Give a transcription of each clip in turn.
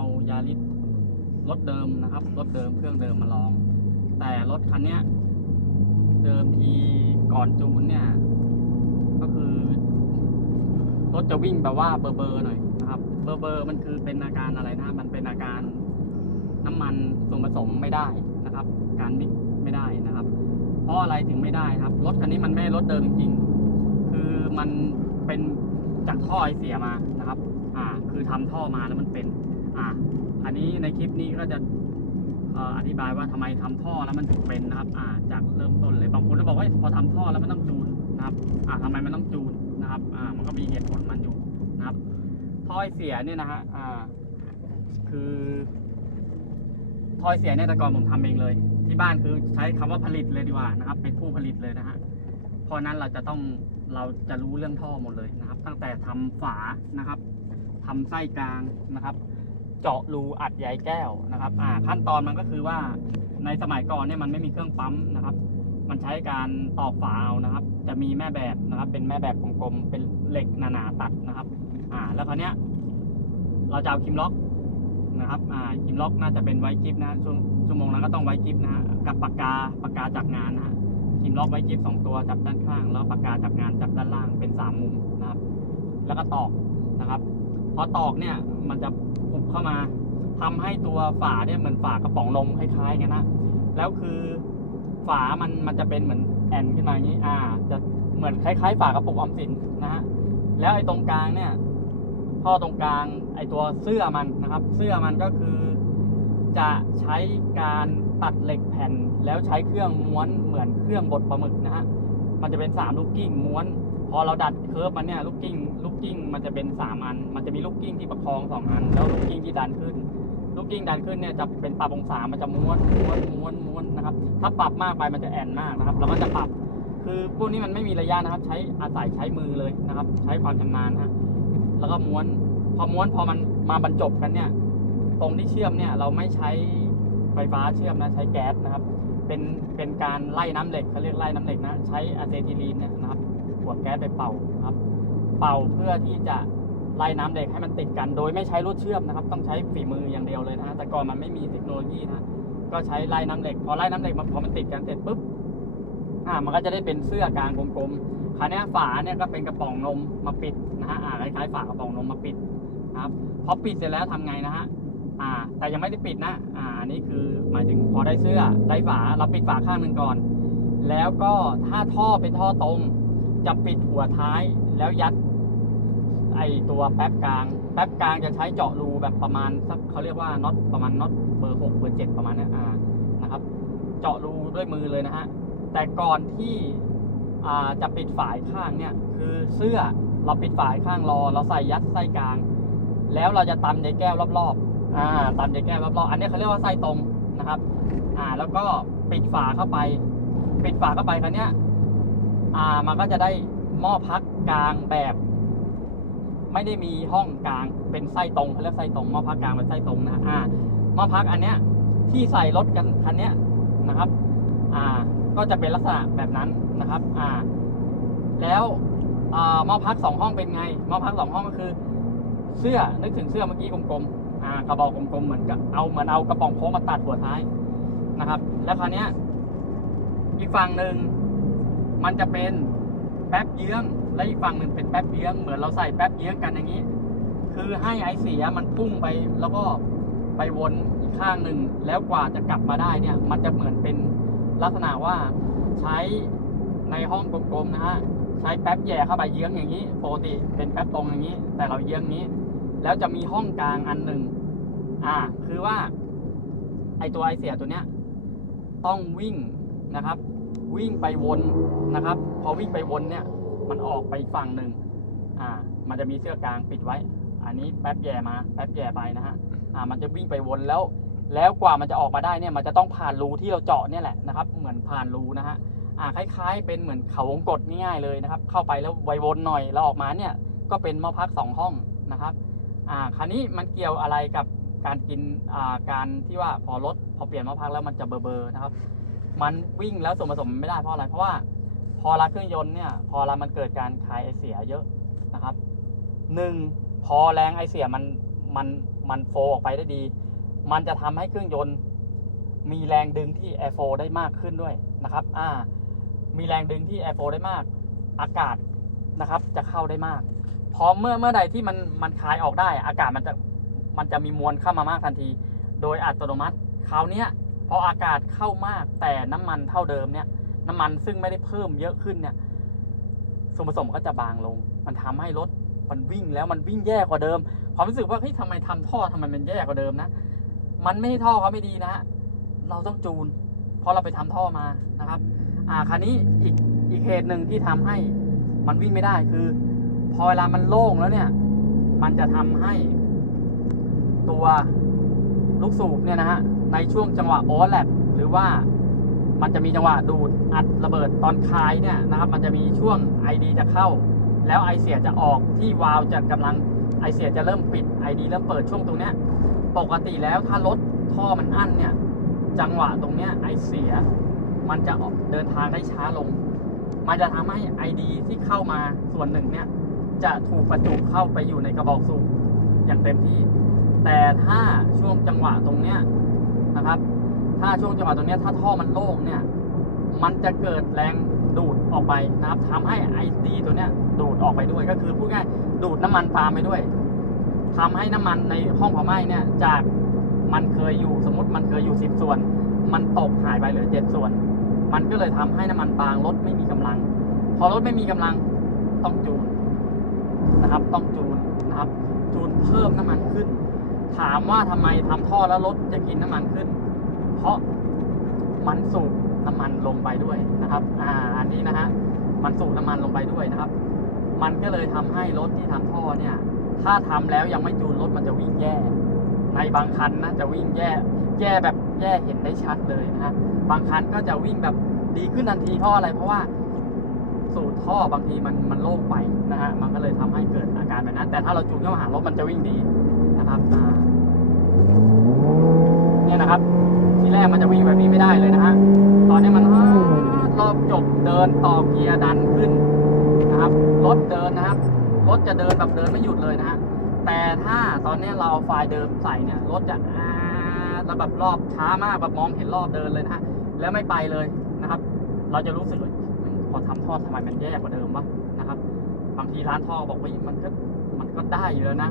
เอายาริสรถเดิมนะครับ รถเดิมเครื่องเดิมมาลอง แต่รถคันเนี้ย เดิมทีก่อนจูนเนี่ย ก็คือ รถจะวิ่งแบบว่าเบอร์เบอร์หน่อยนะครับ เบอร์เบอร์มันคือเป็นอาการอะไรนะ มันเป็นอาการน้ำมันส่วนผสมไม่ได้นะครับ การมิกไม่ได้นะครับ เพราะอะไรถึงไม่ได้ครับ รถคันนี้มันไม่รถเดิมจริงๆ คือมันเป็นจากท่อไอเสียมานะครับ อ่า คือทำท่อมาแล้วมันเป็น อ่าอันนี้ในคลิปนี้ก็จะอธิบายว่าทำไมทำท่อแล้วมันถึงเป็นนะครับอ่าจากเริ่มต้นเลยบางคนก็บอกว่าพอทำท่อแล้วมันต้องจูนนะครับอ่าทำไมมันต้องจูนนะครับอ่ามันก็มีเหตุผลมันอยู่นะครับท่อเสียเนี่ยนะฮะอ่าคือท่อเสียเนี่ยแต่ก่อนผมทำเองเลย ที่บ้านคือใช้คำว่าผลิตเลยดีกว่านะครับ เป็นผู้ผลิตเลยนะฮะเพราะนั้นเราจะต้องเราจะรู้เรื่องท่อหมดเลยนะครับ ตั้งแต่ทำฝานะครับทำไส้กลางนะครับ เจาะรูอัดใยแก้วนะครับอ่าขั้นตอนมันก็คือว่าในสมัยก่อนเนี่ยมันไม่มีเครื่องปั๊มนะครับ มันใช้การตอกฝาเอานะครับ จะมีแม่แบบนะครับ เป็นแม่แบบกลมๆเป็นเหล็กหนาๆตัดนะครับ อ่า แล้วคราวเนี้ยเราจะเอาคิมล็อกนะครับอ่าคิมล็อกน่าจะเป็นไวกิฟนะชั่วชั่วโมงนั้นก็ต้องไวกิฟนะฮะกับปากกาปากกาจับงานนะฮะคิมล็อกไว้กิฟสองตัวจับด้านข้าง แล้วปากกาจับงานจับด้านล่างเป็นสามมุมนะครับ แล้วก็ตอกนะครับ พอตอกเนี่ยมันจะปุบเข้ามาทำให้ตัวฝาเนี่ยเหมือนฝากระป๋องนมคล้ายๆกันนะแล้วคือฝามันมันจะเป็นเหมือนแอนขึ้นมาอย่างนี้ อ่า จะเหมือนคล้ายๆ ฝากระปุกออมสินนะฮะแล้วไอ้ตรงกลางเนี่ยท่อตรงกลางไอ้ตัวเสื้อมันนะครับ เสื้อมันก็คือ จะใช้การตัดเหล็กแผ่น แล้วใช้เครื่องม้วนเหมือนเครื่องบดปลาหมึกนะฮะมันจะเป็น3ลูกกิ้งม้วน พอเราดัดเคิร์ฟมันเนี่ยลูกกิ้งลูกกิ้งมันจะเป็น3อัน มันจะมีลูกกิ้งที่ประคอง2อัน แล้วลูกกิ้งที่ดันขึ้น ลูกกิ้งดันขึ้นเนี่ยจะเป็นปรับองศา มันจะม้วนม้วนม้วนม้วนนะครับ ถ้าปรับมากไปมันจะแอนมากนะครับเราก็จะปรับ คือพวกนี้มันไม่มีระยะนะครับ ใช้อาศัยใช้มือเลยนะครับ ใช้ความชำนาญนะฮะ แล้วก็ม้วน พอม้วนพอมันมาบรรจบกันเนี่ย ตรงที่เชื่อมเนี่ยเราไม่ใช้ไฟฟ้าเชื่อมนะ ใช้แก๊สนะครับ เป็นเป็นการไล่น้ำเหล็กเขาเรียกไล่น้ำเหล็กนะ ใช้อะเซทิลีนเนี่ยนะครับ ขวดแก๊สไปเป่านะครับ เป่าเพื่อที่จะไล่น้ำเหล็กให้มันติดกัน โดยไม่ใช้รถเชื่อมนะครับ ต้องใช้ฝีมืออย่างเดียวเลยนะฮะแต่ก่อนมันไม่มีเทคโนโลยีนะก็ใช้ไล่น้ำเหล็ก พอไล่น้ำเหล็กมาพอมันติดกันเสร็จปุ๊บอ่ามันก็จะได้เป็นเสื้อกลางกลมๆคราวนี้ฝาเนี่ยก็เป็นกระป๋องนมมาปิดนะฮะอ่าคล้ายๆฝากระป๋องนมมาปิดครับพอปิดเสร็จแล้วทำไงนะฮะอ่า แต่ยังไม่ได้ปิดนะอ่าอันนี้คือหมายถึงพอได้เสื้อได้ฝาเราปิดฝาข้างหนึ่งก่อน แล้วก็ถ้าท่อเป็นท่อตรง จะปิดหัวท้ายแล้วยัด ไอตัวแป๊บกลาง แป๊บกลางจะใช้เจาะรูแบบประมาณสักเขาเรียกว่าน็อตประมาณน็อตเบอร์หกเบอร์เจ็ดประมาณนี้อ่านะครับ เจาะรูด้วยมือเลยนะฮะแต่ก่อนที่จะปิดฝายข้างเนี่ยคือเสื้อเราปิดฝายข้างรอ เราใส่ยัดไส้กลาง แล้วเราจะตำในแก้วรอบๆอ่าตำในแก้วรอบๆอันนี้เขาเรียกว่าไส้ตรงนะครับอ่าแล้วก็ปิดฝาเข้าไป ปิดฝาเข้าไปครั้นี้ย อ่ามันก็จะได้หม้อพักกลางแบบ ไม่ได้มีห้องกลางเป็นไส้ตรงเขาเรียกไส้ตรงหม้อพักกลางเป็นไส้ตรงนะอ่าหม้อพักอันเนี้ยที่ใส่รถกันคันเนี้ยนะครับ อ่า ก็จะเป็นลักษณะแบบนั้นนะครับ อ่า แล้วหม้อพักสองห้องเป็นไงหม้อพักสองห้องก็คือ เสื้อนึกถึงเสื้อเมื่อกี้กลมๆอ่ากระบอกกลมๆเหมือนกับเอาเหมือนเอากระป๋องโค้งมาตัดหัวท้ายนะครับ แล้วคราวเนี้ยอีกฝั่งหนึ่ง มันจะเป็นแป๊บเยื้องและอีกฝั่งหนึ่งเป็นแป๊บเยื้องเหมือนเราใส่แป๊บเยื้องกันอย่างนี้ คือให้ไอเสียมันพุ่งไปแล้วก็ไปวนอีกข้างหนึ่งแล้วกว่าจะกลับมาได้เนี่ย มันจะเหมือนเป็นลักษณะว่าใช้ในห้องกลมๆนะฮะใช้แป๊บแย่เข้าไปเยื้องอย่างนี้ปกติเป็นแป๊บตรงอย่างนี้ แต่เราเยื้องนี้ แล้วจะมีห้องกลางอันหนึ่งอ่า คือว่า ไอตัวไอเสียตัวเนี้ย ต้องวิ่งนะครับ วิ่งไปวนนะครับ พอวิ่งไปวนเนี่ย มันออกไปอีกฝั่งหนึ่งอ่า มันจะมีเสื้อกลางปิดไว้ อันนี้แป๊บแย่มาแป๊บแย่ไปนะฮะอ่า มันจะวิ่งไปวนแล้ว แล้วกว่ามันจะออกมาได้เนี่ย มันจะต้องผ่านรูที่เราเจาะเนี่ยแหละนะครับ เหมือนผ่านรูนะฮะอ่าคล้ายๆ เป็นเหมือนเขาวงกตง่ายๆเลยนะครับ เข้าไปแล้วไววนหน่อยแล้วออกมาเนี่ย ก็เป็นม้อพักสองห้องนะครับอ่าคราวนี้มันเกี่ยวอะไรกับการกินอ่าการที่ว่าพอรถพอเปลี่ยนม้อพักแล้วมันจะเบอร์ๆนะครับ มันวิ่งแล้วส่วนผสมไม่ได้เพราะอะไร เพราะว่าพอรัเครื่องยนต์เนี่ยพอเรามันเกิดการคายไอเสียเยอะนะครับหนึ่งพอแรงไอเสียมันมันมันโฟออกไปได้ดี มันจะทำให้เครื่องยนต์ มีแรงดึงที่แอร์โฟได้มากขึ้นด้วยนะครับอ่ามีแรงดึงที่แอร์โฟได้มาก อากาศนะครับจะเข้าได้มาก พอเมื่อเมื่อใดที่มันมันคายออกได้ อากาศมันจะมันจะมีมวลเข้ามามากทันที โดยอัตโนมัติคราวเนี้ย พออากาศเข้ามากแต่น้ำมันเท่าเดิมเนี่ย น้ำมันซึ่งไม่ได้เพิ่มเยอะขึ้นเนี่ยส่วนผสมก็จะบางลง มันทำให้รถมันวิ่งแล้วมันวิ่งแย่กว่าเดิม ความรู้สึกว่าเฮ้ยทำไมทำท่อทำไมมันแย่กว่าเดิมนะ มันไม่ใช่ท่อเขาไม่ดีนะฮะเราต้องจูน เพราะเราไปทำท่อมานะครับ อ่าคราวนี้อีกอีกเหตุหนึ่งที่ทำให้มันวิ่งไม่ได้คือ พอเวลามันโล่งแล้วเนี่ย มันจะทำให้ตัวลูกสูบเนี่ยนะฮะ ในช่วงจังหวะโอเวอร์แลปหรือว่ามันจะมีจังหวะดูดอัดระเบิดตอนคลายเนี่ยนะครับ มันจะมีช่วง ID จะเข้า แล้วไอเสียจะออกที่วาล์วจะกำลังไอเสียจะเริ่มปิด ID เริ่มเปิดช่วงตรงเนี้ยปกติแล้วถ้ารถท่อมันอั้นเนี่ย จังหวะตรงเนี้ยไอเสีย มันจะออกเดินทางได้ช้าลง มันจะทำให้ ID ที่เข้ามาส่วนหนึ่งเนี่ยจะถูกประจุเข้าไปอยู่ในกระบอกสูบอย่างเต็มที่ แต่ถ้าช่วงจังหวะตรงเนี้ย นะครับ ถ้าช่วงจังหวะตรงนี้ถ้าท่อมันโล่งเนี่ย มันจะเกิดแรงดูดออกไปนะครับทำให้ไอดีตัวเนี้ยดูดออกไปด้วยก็คือพูดง่ายดูดน้ำมันตามไปด้วยทำให้น้ำมันในห้องเผาไหม้เนี่ยจากมันเคยอยู่สมมติมันเคยอยู่สิบส่วน มันตกหายไปเหลือเจ็ดส่วน มันก็เลยทำให้น้ำมันบางรถไม่มีกำลัง พอรถไม่มีกำลังต้องจูนนะครับ ต้องจูนนะครับ จูนเพิ่มน้ำมันขึ้น ถามว่าทำไมทำท่อแล้วรถจะกินน้ำมันขึ้น เพราะมันสูบน้ำมันลงไปด้วยนะครับ อ่า อันนี้นะฮะ มันสูบน้ำมันลงไปด้วยนะครับ มันก็เลยทำให้รถที่ทำท่อเนี่ย ถ้าทำแล้วยังไม่จูนรถมันจะวิ่งแย่ ในบางคันนะจะวิ่งแย่ แย่แบบแย่เห็นได้ชัดเลยนะฮะ บางคันก็จะวิ่งแบบดีขึ้นทันทีเพราะอะไร เพราะว่าสูตรท่อบางทีมันมันโล่งไปนะฮะ มันก็เลยทำให้เกิดอาการแบบนั้น แต่ถ้าเราจูนเข้าหารถมันจะวิ่งดี นะครับเนี่ยนะครับทีแรกมันจะวิ่งแบบนี้ไม่ได้เลยนะฮะตอนนี้มันรอบจบเดินต่อเกียร์ดันขึ้นนะครับรถเดินนะครับรถจะเดินแบบเดินไม่หยุดเลยนะฮะแต่ถ้าตอนนี้เราเอาไฟล์เดิมใส่เนี่ยรถจะอ่าแล้วแบบรอบช้ามากแบบมองเห็นรอบเดินเลยนะฮะแล้วไม่ไปเลยนะครับ เราจะรู้สึกพอทำท่อทำไมมันแย่กว่าเดิมวะนะครับบางทีร้านท่อบอกว่ามันก็มันก็ได้อยู่แล้วนะ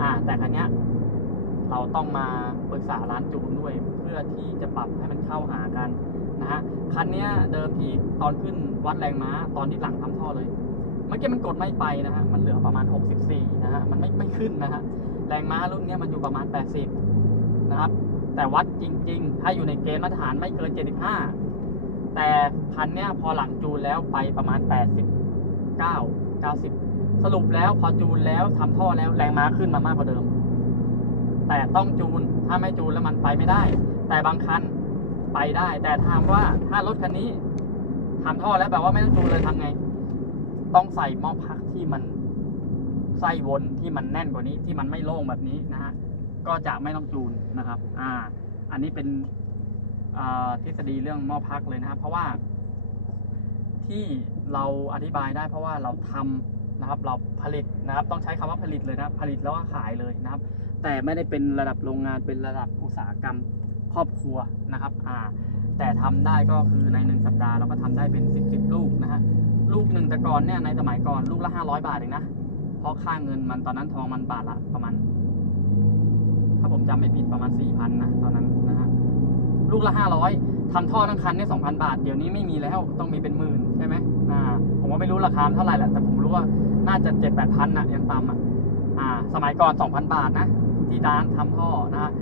อ่า แต่ครั้งนี้ยเราต้องมาปรึกษาร้านจูนด้วย เพื่อที่จะปรับให้มันเข้าหากันนะฮะ คันเนี้ยเดิมทีตอนขึ้นวัดแรงม้าตอนที่หลังทำท่อเลย เมื่อกี้มันกดไม่ไปนะฮะ มันเหลือประมาณ 64 นะฮะ มันไม่ไม่ขึ้นนะฮะ แรงม้ารุ่นเนี้ยมันอยู่ประมาณ 80 นะครับ แต่วัดจริง ๆ ถ้าอยู่ในเกณฑ์มาตรฐานไม่เกิน 75 แต่คันเนี้ยพอหลังจูนแล้วไปประมาณ 89 90 สรุปแล้วพอจูนแล้วทำท่อแล้วแรงม้าขึ้นมามากกว่าเดิม แต่ต้องจูนถ้าไม่จูนแล้วมันไปไม่ได้ แต่บางคันไปได้ แต่ถามว่าถ้ารถคันนี้ทำท่อแล้วแบบว่าไม่ต้องจูนเลยทำไง ต้องใส่หม้อพักที่มันไส้วนที่มันแน่นกว่านี้ที่มันไม่โล่งแบบนี้นะฮะก็จะไม่ต้องจูนนะครับ อ่า อันนี้เป็นอ่าทฤษฎีเรื่องหม้อพักเลยนะครับ เพราะว่าที่เราอธิบายได้เพราะว่าเราทำ นะครับ เราผลิตนะครับ ต้องใช้คำว่าผลิตเลยนะผลิตแล้วก็ขายเลยนะครับ แต่ไม่ได้เป็นระดับโรงงานเป็นระดับอุตสาหกรรมครอบครัวนะครับอ่าแต่ทำได้ก็คือในหนึ่งสัปดาห์เราก็ทำได้เป็นสิบสิบลูกนะฮะลูกหนึ่งแต่ก่อนเนี่ยในสมัยก่อนลูกละห้าร้อยบาทเองนะ เพราะค่าเงินมันตอนนั้นทองมันบาทละประมาณ ถ้าผมจำไม่ผิดประมาณสี่พันนะตอนนั้นนะฮะลูกละห้าร้อยทำท่อทั้งคันเนี่ยสองพันบาท เดี๋ยวนี้ไม่มีแล้วต้องมีเป็นหมื่นใช่ไหมอ่าผมว่าไม่รู้ราคาเท่าไหร่แหละแต่ผมรู้ว่า น่าจะเจ็ดแปดพันนะยังต่ำอะอ่า สมัยก่อนสองพันบาทนะ ที่ร้านทำท่อนะฮะ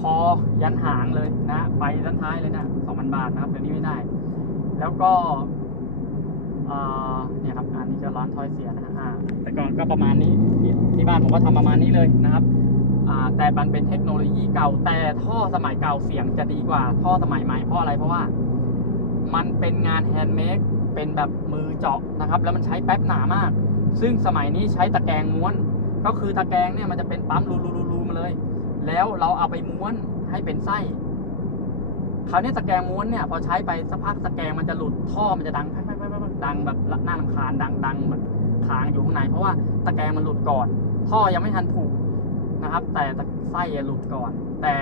คอยันหางเลยนะไปด้านท้ายเลยนะสองพันบาทนะครับเดี๋ยวนี้ไม่ได้ แล้วก็อ่าเนี่ยครับอันนี้ก็ร้านถ้อยเสียนะฮะแต่ก่อนก็ประมาณนี้ที่ที่บ้านผมก็ทำประมาณนี้เลยนะครับอ่าแต่มันเป็นเทคโนโลยีเก่า แต่ท่อสมัยเก่าเสียงจะดีกว่า ท่อสมัยใหม่เพราะอะไรเพราะว่า มันเป็นงานแฮนด์เมดเป็นแบบมือเจาะนะครับ แล้วมันใช้แป๊บหนามาก ซึ่งสมัยนี้ใช้ตะแกรงม้วน ก็คือตะแกรงเนี่ยมันจะเป็นปั๊มรูรูรูมาเลย แล้วเราเอาไปม้วนให้เป็นไส้คราวนี้ตะแกรงม้วนเนี่ยพอใช้ไปสักพักตะแกรงมันจะหลุดท่อมันจะดังแป๊บแป๊บแป๊บแป๊บดังแบบน่ารำคาญดังดังแบบค้างอยู่ข้างในเพราะว่าตะแกรงมันหลุดก่อน ท่อยังไม่ทันถูกนะครับ แต่ไส้อะหลุดก่อน แต่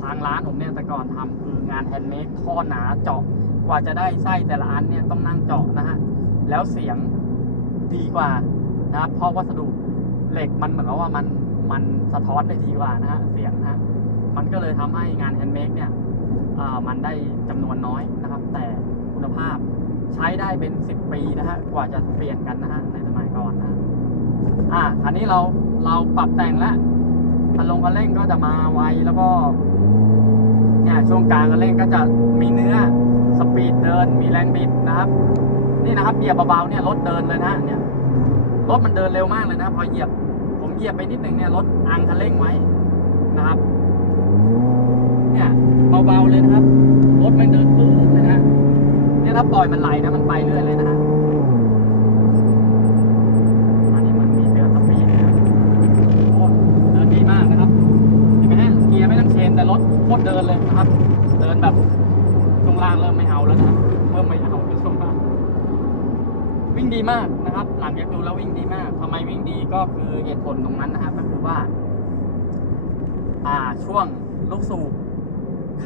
ทางร้านผมเนี่ยแต่ก่อนทำคืองานแฮนด์เมดท่อหนาเจาะกว่าจะได้ไส้แต่ละอันเนี่ยต้องนั่งเจาะนะฮะแล้วเสียงดีกว่า นะเพราะวัสดุเหล็กมันเหมือนกับว่ามันมันสะท้อนได้ดีกว่านะฮะเสียงนะฮะมันก็เลยทำให้งานแฮนด์เมดเนี่ยอ่ามันได้จำนวนน้อยนะครับ แต่คุณภาพใช้ได้เป็น 10 ปีนะฮะกว่าจะเปลี่ยนกันนะฮะในสมัยก่อนนะฮะอ่าคันนี้เราเราปรับแต่งแล้วคันลงคันเร่งก็จะมาไวแล้วก็เนี่ยช่วงกลางคันเร่งก็จะมีเนื้อสปีดเดินมีแรงบิดนะครับ นี่นะครับเหยียบเบาๆเนี่ยรถเดินเลยนะเนี่ย รถมันเดินเร็วมากเลยนะ พอเหยียบ ผมเหยียบไปนิดนึงเนี่ยรถอังคันเร่งไว้นะครับ เนี่ยเบาๆเลยนะครับ รถมันเดินปื๊ดเลยนะเนี่ยถ้าปล่อยมันไหลนะมันไปเรื่อยเลยนะฮะอันนี้มันมีเดือนสปีดนะโอ้เดินดีมากนะครับเห็นไหมฮะเกียร์ไม่ต้องเชนแต่รถโคตรเดินเลยนะครับ เดินแบบช่วงล่างเริ่มไม่เอาแล้วนะเริ่มไม่เอาในช่วงล่าง วิ่งดีมากนะครับ หลังจากดูแล้ววิ่งดีมากทำไมวิ่งดีก็คือเหตุผลตรงนั้นนะครับ ก็คือว่า อ่าช่วงลูกสูบ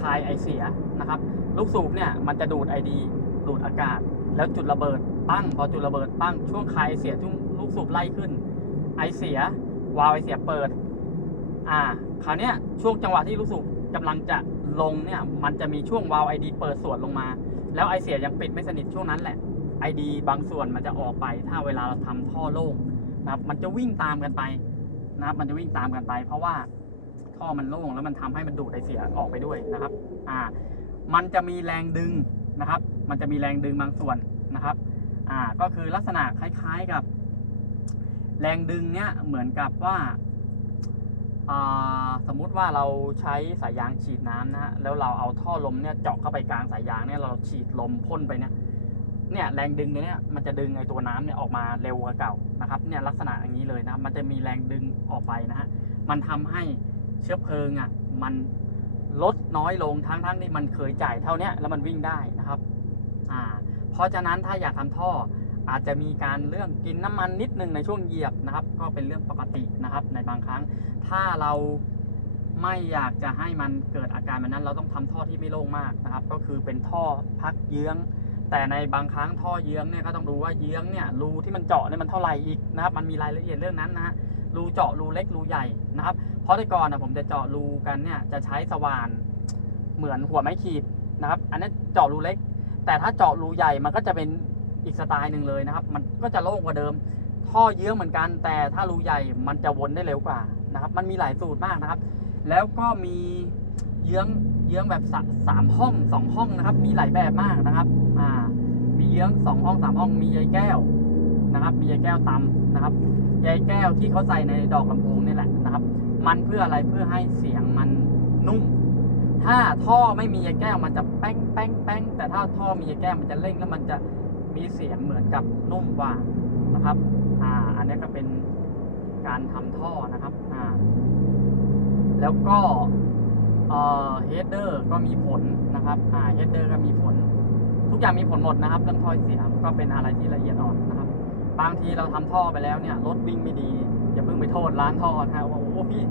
คายไอเสียนะครับ ลูกสูบเนี่ยมันจะดูดไอดีดูดอากาศ แล้วจุดระเบิดปั้งพอจุดระเบิดปั้งช่วงคายไอเสียช่วงลูกสูบไล่ขึ้น ไอเสียวาล์วไอเสียเปิด อ่า คราวเนี้ยช่วงจังหวะที่ลูกสูบกำลังจะลงเนี่ย มันจะมีช่วงวาล์วไอดีเปิดส่วนลงมา แล้วไอเสียยังปิดไม่สนิทช่วงนั้นแหละ ไอดีบางส่วนมันจะออกไป ถ้าเวลาเราทำท่อโล่งนะครับ มันจะวิ่งตามกันไปนะครับ มันจะวิ่งตามกันไป เพราะว่าท่อมันโล่งแล้วมันทำให้มันดูดไอเสียออกไปด้วยนะครับ อ่า มันจะมีแรงดึงนะครับ มันจะมีแรงดึงบางส่วนนะครับ อ่า ก็คือลักษณะคล้ายๆกับ แรงดึงเนี้ยเหมือนกับว่าอ่าสมมุติว่าเราใช้สายยางฉีดน้ำนะฮะแล้วเราเอาท่อลมเนี่ยเจาะเข้าไปกลางสายยางเนี่ยเราฉีดลมพ่นไปเนี่ย เนี่ยแรงดึงตัวเนี่ยมันจะดึงไอตัวน้ำเนี่ยออกมาเร็วกว่าเก่านะครับเนี่ยลักษณะอย่างนี้เลยนะครับ มันจะมีแรงดึงออกไปนะฮะมันทำให้เชื้อเพลิงอะมันลดน้อยลงทั้งทั้งที่มันเคยจ่ายเท่านี้แล้วมันวิ่งได้นะครับอ่าเพราะฉะนั้นถ้าอยากทำท่ออาจจะมีการเรื่องกินน้ำมันนิดนึงในช่วงเหยียบนะครับ ก็เป็นเรื่องปกตินะครับ ในบางครั้ง ถ้าเราไม่อยากจะให้มันเกิดอาการแบบนั้น เราต้องทำท่อที่ไม่โล่งมากนะครับ ก็คือเป็นท่อพักเยื้อง แต่ในบางครั้งท่อเยื้องเนี่ยก็ต้องดูว่าเยื้องเนี่ยรูที่มันเจาะเนี่ยมันเท่าไหร่อีกนะครับ มันมีรายละเอียดเรื่องนั้นนะรูเจาะรูเล็กรูใหญ่นะครับ เพราะแต่ก่อนนะผมจะเจาะรูกันเนี่ยจะใช้สว่านเหมือนหัวไม้ขีดนะครับ อันนี้เจาะรูเล็ก แต่ถ้าเจาะรูใหญ่มันก็จะเป็นอีกสไตล์หนึ่งเลยนะครับ มันก็จะโล่งกว่าเดิม ท่อเยื้องเหมือนกัน แต่ถ้ารูใหญ่มันจะวนได้เร็วกว่านะครับ มันมีหลายสูตรมากนะครับ แล้วก็มีเยื้องเยื้องแบบสามห้องสองห้องนะครับ มีหลายแบบมากนะครับ มีเยื้องสองห้องสามห้องมีใยแก้วนะครับ มีใยแก้วตำนะครับใยแก้วที่เขาใส่ในดอกลำโพงนี่แหละนะครับ มันเพื่ออะไรเพื่อให้เสียงมันนุ่ม ถ้าท่อไม่มีใยแก้วมันจะแป้งแป้งแป้งแต่ถ้าท่อมีใยแก้วมันจะเร่งแล้วมันจะมีเสียงเหมือนกับนุ่มกว่านะครับอ่าอันนี้ก็เป็นการทำท่อนะครับอ่าแล้วก็เออเฮดเดอร์ก็มีผลนะครับอ่าเฮดเดอร์ก็มีผล ทุกอย่างมีผลหมดนะครับ เรื่องท่อเสียก็เป็นอะไรที่ละเอียดอ่อนนะครับ บางทีเราทำท่อไปแล้วเนี่ยรถวิ่งไม่ดีอย่าเพิ่งไปโทษร้านท่อนะว่าโอ้โหพี่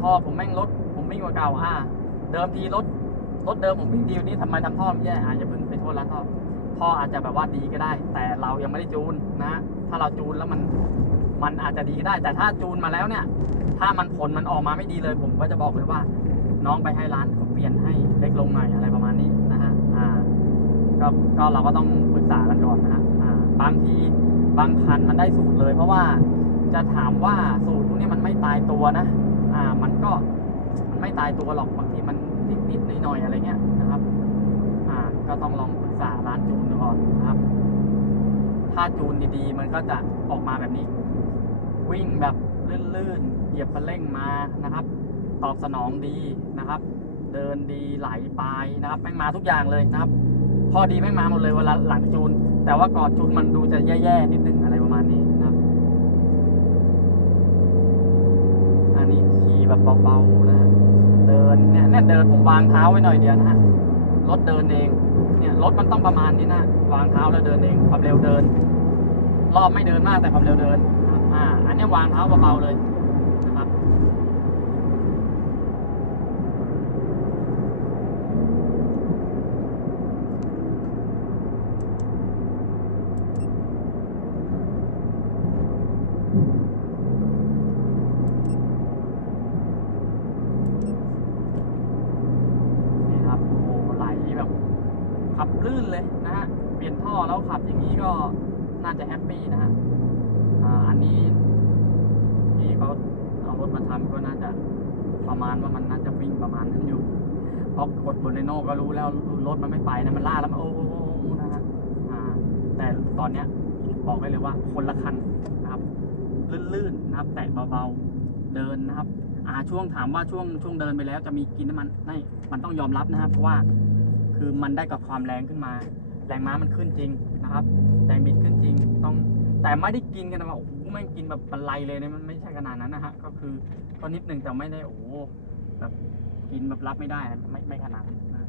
ท่อผมแม่งรถผมวิ่งกว่าเก่าอ่าเดิมทีรถรถเดิมผมวิ่งดีนี้ทำไมทำท่อมันแย่อ่าอย่าเพิ่งไปโทษร้านท่อท่ออาจจะแบบว่าดีก็ได้ แต่เรายังไม่ได้จูนนะถ้าเราจูนแล้วมันมันอาจจะดีก็ได้ แต่ถ้าจูนมาแล้วเนี่ย ถ้ามันผลมันออกมาไม่ดีเลย ผมก็จะบอกเลยว่า น้องไปให้ร้านเขาเปลี่ยนให้เล็กลงหน่อยอะไรประมาณนี้นะฮะอ่า ก็ก็เราก็ต้องปรึกษากันก่อนนะฮะบางทีบางคันมันได้สูตรเลย เพราะว่าจะถามว่าสูตรพวกนี้มันไม่ตายตัวนะ อ่า มันก็มันไม่ตายตัวหรอกบางทีมันนิดนิดๆหน่อยๆอะไรเงี้ยนะครับ อ่า ก็ต้องลองปรึกษาร้านจูนดูก่อนนะครับ ถ้าจูนดีๆ มันก็จะออกมาแบบนี้ วิ่งแบบลื่นๆเหยียบคันเร่งมานะครับ ตอบสนองดีนะครับ เดินดีไหลไปนะครับแม่งมาทุกอย่างเลยนะครับ พอดีแม่งมาหมดเลยเวลาหลังจูน แต่ว่าก่อนจูนมันดูจะแย่ๆนิดนึงอะไรประมาณนี้นะครับ อันนี้ขี่แบบเบาๆนะ เดินเนี่ยเนี่ยเดินผมวางเท้าไว้หน่อยเดียวนะฮะรถเดินเอง เนี่ยรถมันต้องประมาณนี้นะวางเท้าแล้วเดินเองความเร็วเดิน รอบไม่เดินมากแต่ความเร็วเดินอ่า อันนี้วางเท้าเบาๆเลยนะครับ ขับลื่นเลยนะฮะ เปลี่ยนท่อแล้วขับอย่างนี้ก็น่าจะแฮปปี้นะฮะอ่าอันนี้ที่เขาเอารถมาทำก็น่าจะประมาณว่ามันน่าจะวิ่งประมาณนั้นอยู่เพราะกดบนเรโน่ก็รู้แล้วรถมันไม่ไปนะมันล่าแล้วมันโอ้โอ้โอ้โอ้นะฮะอ่าแต่ตอนเนี้ยบอกได้เลยว่าคนละคันนะครับ ลื่นๆนะครับแตะเบาๆเดินนะครับ อ่าช่วงถามว่าช่วงช่วงเดินไปแล้วจะมีกินน้ำมันไม่มันต้องยอมรับนะครับ เพราะว่า คือมันได้กับความแรงขึ้นมา แรงม้ามันขึ้นจริงนะครับ แรงบิดขึ้นจริง ต้องแต่ไม่ได้กินกันนะว่าโอ้โหไม่กินแบบบรรลัยเลยเนี่ยมันไม่ใช่ขนาดนั้นนะฮะก็คือก็นิดนึงแต่ไม่ได้โอ้โหแบบกินแบบรับไม่ได้นะไม่ไม่ขนาดนั้นนะ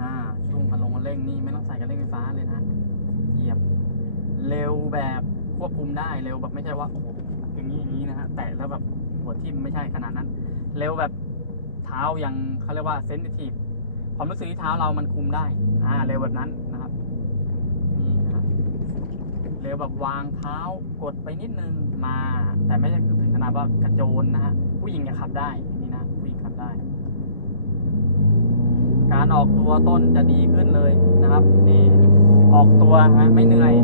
อ่าช่วงมาลงมาเร่งนี่ไม่ต้องใส่กันเร่งไฟฟ้าเลยนะเหยียบเร็วแบบควบคุมได้เร็วแบบไม่ใช่ว่าโอ้โหอย่างนี้อย่างนี้นะฮะแตะแล้วแบบหัวทิ่มไม่ใช่ขนาดนั้น เร็วแบบเท้ายังเขาเรียกว่าเซนซิทีฟความรู้สึกที่เท้าเรามันคุมได้ อ่า เร็วแบบนั้นนะครับ นี่นะครับ เร็วแบบวางเท้ากดไปนิดนึงมา แต่ไม่ใช่ถึงขนาดว่ากระโจนนะฮะ ผู้หญิงจะขับได้ นี่นะ ผู้หญิงขับได้ การออกตัวต้นจะดีขึ้นเลยนะครับ นี่ออกตัวฮะไม่เหนื่อย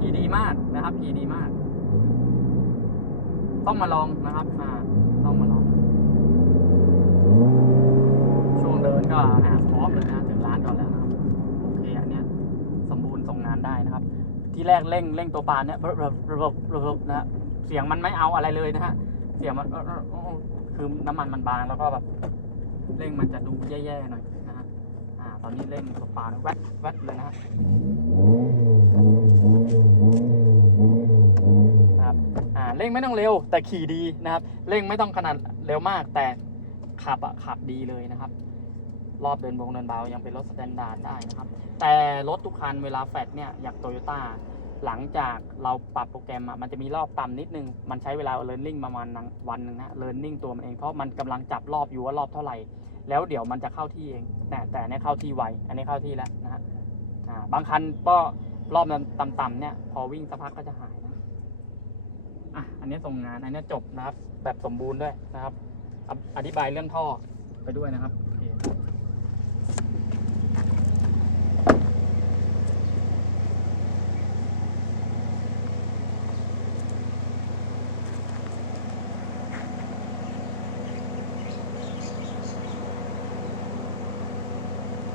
ขี่ดีมากนะครับ ขี่ดีมาก ต้องมาลองนะครับ อ่า ต้องมาลองช่วงเดินก็อ่าพร้อมเลยนะถึงร้านก่อนแล้วนะครับโอเคอันเนี้ยสมบูรณ์ส่งงานได้นะครับ ที่แรกเร่งเร่งตัวปานเนี่ยระบบระบบระบบนะเสียงมันไม่เอาอะไรเลยนะฮะเสียงมันคือน้ำมันมันบางแล้วก็แบบเร่งมันจะดูแย่ๆหน่อยนะฮะอ่าตอนนี้เร่งตัวปานแวดแวดเลยนะฮะ เร่งไม่ต้องเร็ว แต่ขี่ดีนะครับเร่งไม่ต้องขนาดเร็วมาก แต่ขับอะขับดีเลยนะครับ รอบเดินวงเดินเบายังเป็นรถสแตนดาร์ดได้นะครับ แต่รถทุกคันเวลาแฟดเนี่ยอย่างโตโยต้าหลังจากเราปรับโปรแกรมอะมันจะมีรอบต่ำนิดนึง มันใช้เวลาเ e ิร์นนิ่งประมาณวันหนึ่งนะเ e ิร์นนิ่งตัวมันเอง เพราะมันกำลังจับรอบอยู่ว่ารอบเท่าไหร่ แล้วเดี๋ยวมันจะเข้าที่เอง แต่แต่อันนี้เข้าที่ไว อันนี้เข้าที่แล้วนะฮะบางคันก็รอบมันต่ำๆเนี่ยพอวิ่งสักพักก็จะหายนะ อะอันนี้ส่งงานอันนี้จบนะครับ แบบสมบูรณ์ด้วยนะครับ อธิบายเรื่องท่อไปด้วยนะครับ